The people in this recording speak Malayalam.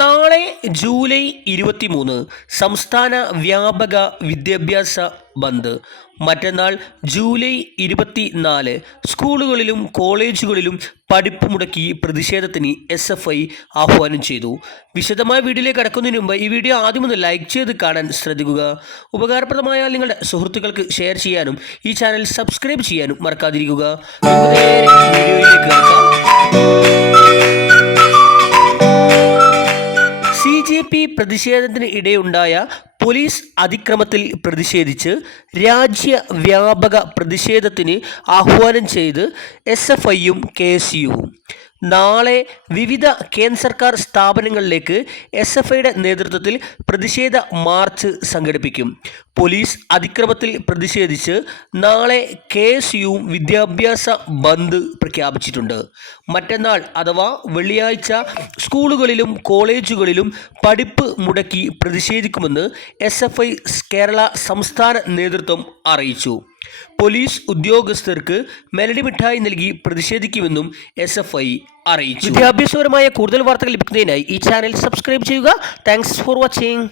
നാളെ ജൂലൈ 23 സംസ്ഥാന വ്യാപക വിദ്യാഭ്യാസ ബന്ദ്. മറ്റന്നാൾ ജൂലൈ 24 സ്കൂളുകളിലും കോളേജുകളിലും പഠിപ്പ് മുടക്കി പ്രതിഷേധത്തിന് SFI ആഹ്വാനം ചെയ്തു. വിശദമായ വീഡിയോയിലേക്ക് കടക്കുന്നതിന് മുമ്പ് ഈ വീഡിയോ ആദ്യം ഒന്ന് ലൈക്ക് ചെയ്ത് കാണാൻ ശ്രദ്ധിക്കുക. ഉപകാരപ്രദമായാൽ നിങ്ങളുടെ സുഹൃത്തുക്കൾക്ക് ഷെയർ ചെയ്യാനും ഈ ചാനൽ സബ്സ്ക്രൈബ് ചെയ്യാനും മറക്കാതിരിക്കുക. വീഡിയോയിലേക്ക് കടക്കാം. CJP പ്രതിഷേധത്തിന് ഇടെയുണ്ടായ പോലീസ് അതിക്രമത്തിൽ പ്രതിഷേധിച്ച് രാജ്യവ്യാപക പ്രതിഷേധത്തിന് ആഹ്വാനം ചെയ്ത് SFIയും KSUവും നാളെ വിവിധ കേന്ദ്ര സർക്കാർ സ്ഥാപനങ്ങളിലേക്ക് SFIയുടെ നേതൃത്വത്തിൽ പ്രതിഷേധ മാർച്ച് സംഘടിപ്പിക്കും. പോലീസ് അതിക്രമത്തിൽ പ്രതിഷേധിച്ച് നാളെ KSUവും വിദ്യാഭ്യാസ ബന്ദ് പ്രഖ്യാപിച്ചിട്ടുണ്ട്. മറ്റന്നാൾ അഥവാ വെള്ളിയാഴ്ച സ്കൂളുകളിലും കോളേജുകളിലും പഠിപ്പ് മുടക്കി പ്രതിഷേധിക്കുമെന്ന് SFI കേരള സംസ്ഥാന നേതൃത്വം അറിയിച്ചു. പോലീസ് ഉദ്യോഗസ്ഥർക്ക് മെലഡി മിഠായി നൽകി പ്രതിഷേധിക്കുമെന്നും SFI അറിയിച്ചു. വിദ്യാഭ്യാസപരമായ കൂടുതൽ വാർത്തകൾ ലഭിക്കുന്നതിനായി ഈ ചാനൽ സബ്സ്ക്രൈബ് ചെയ്യുക. Thanks for watching.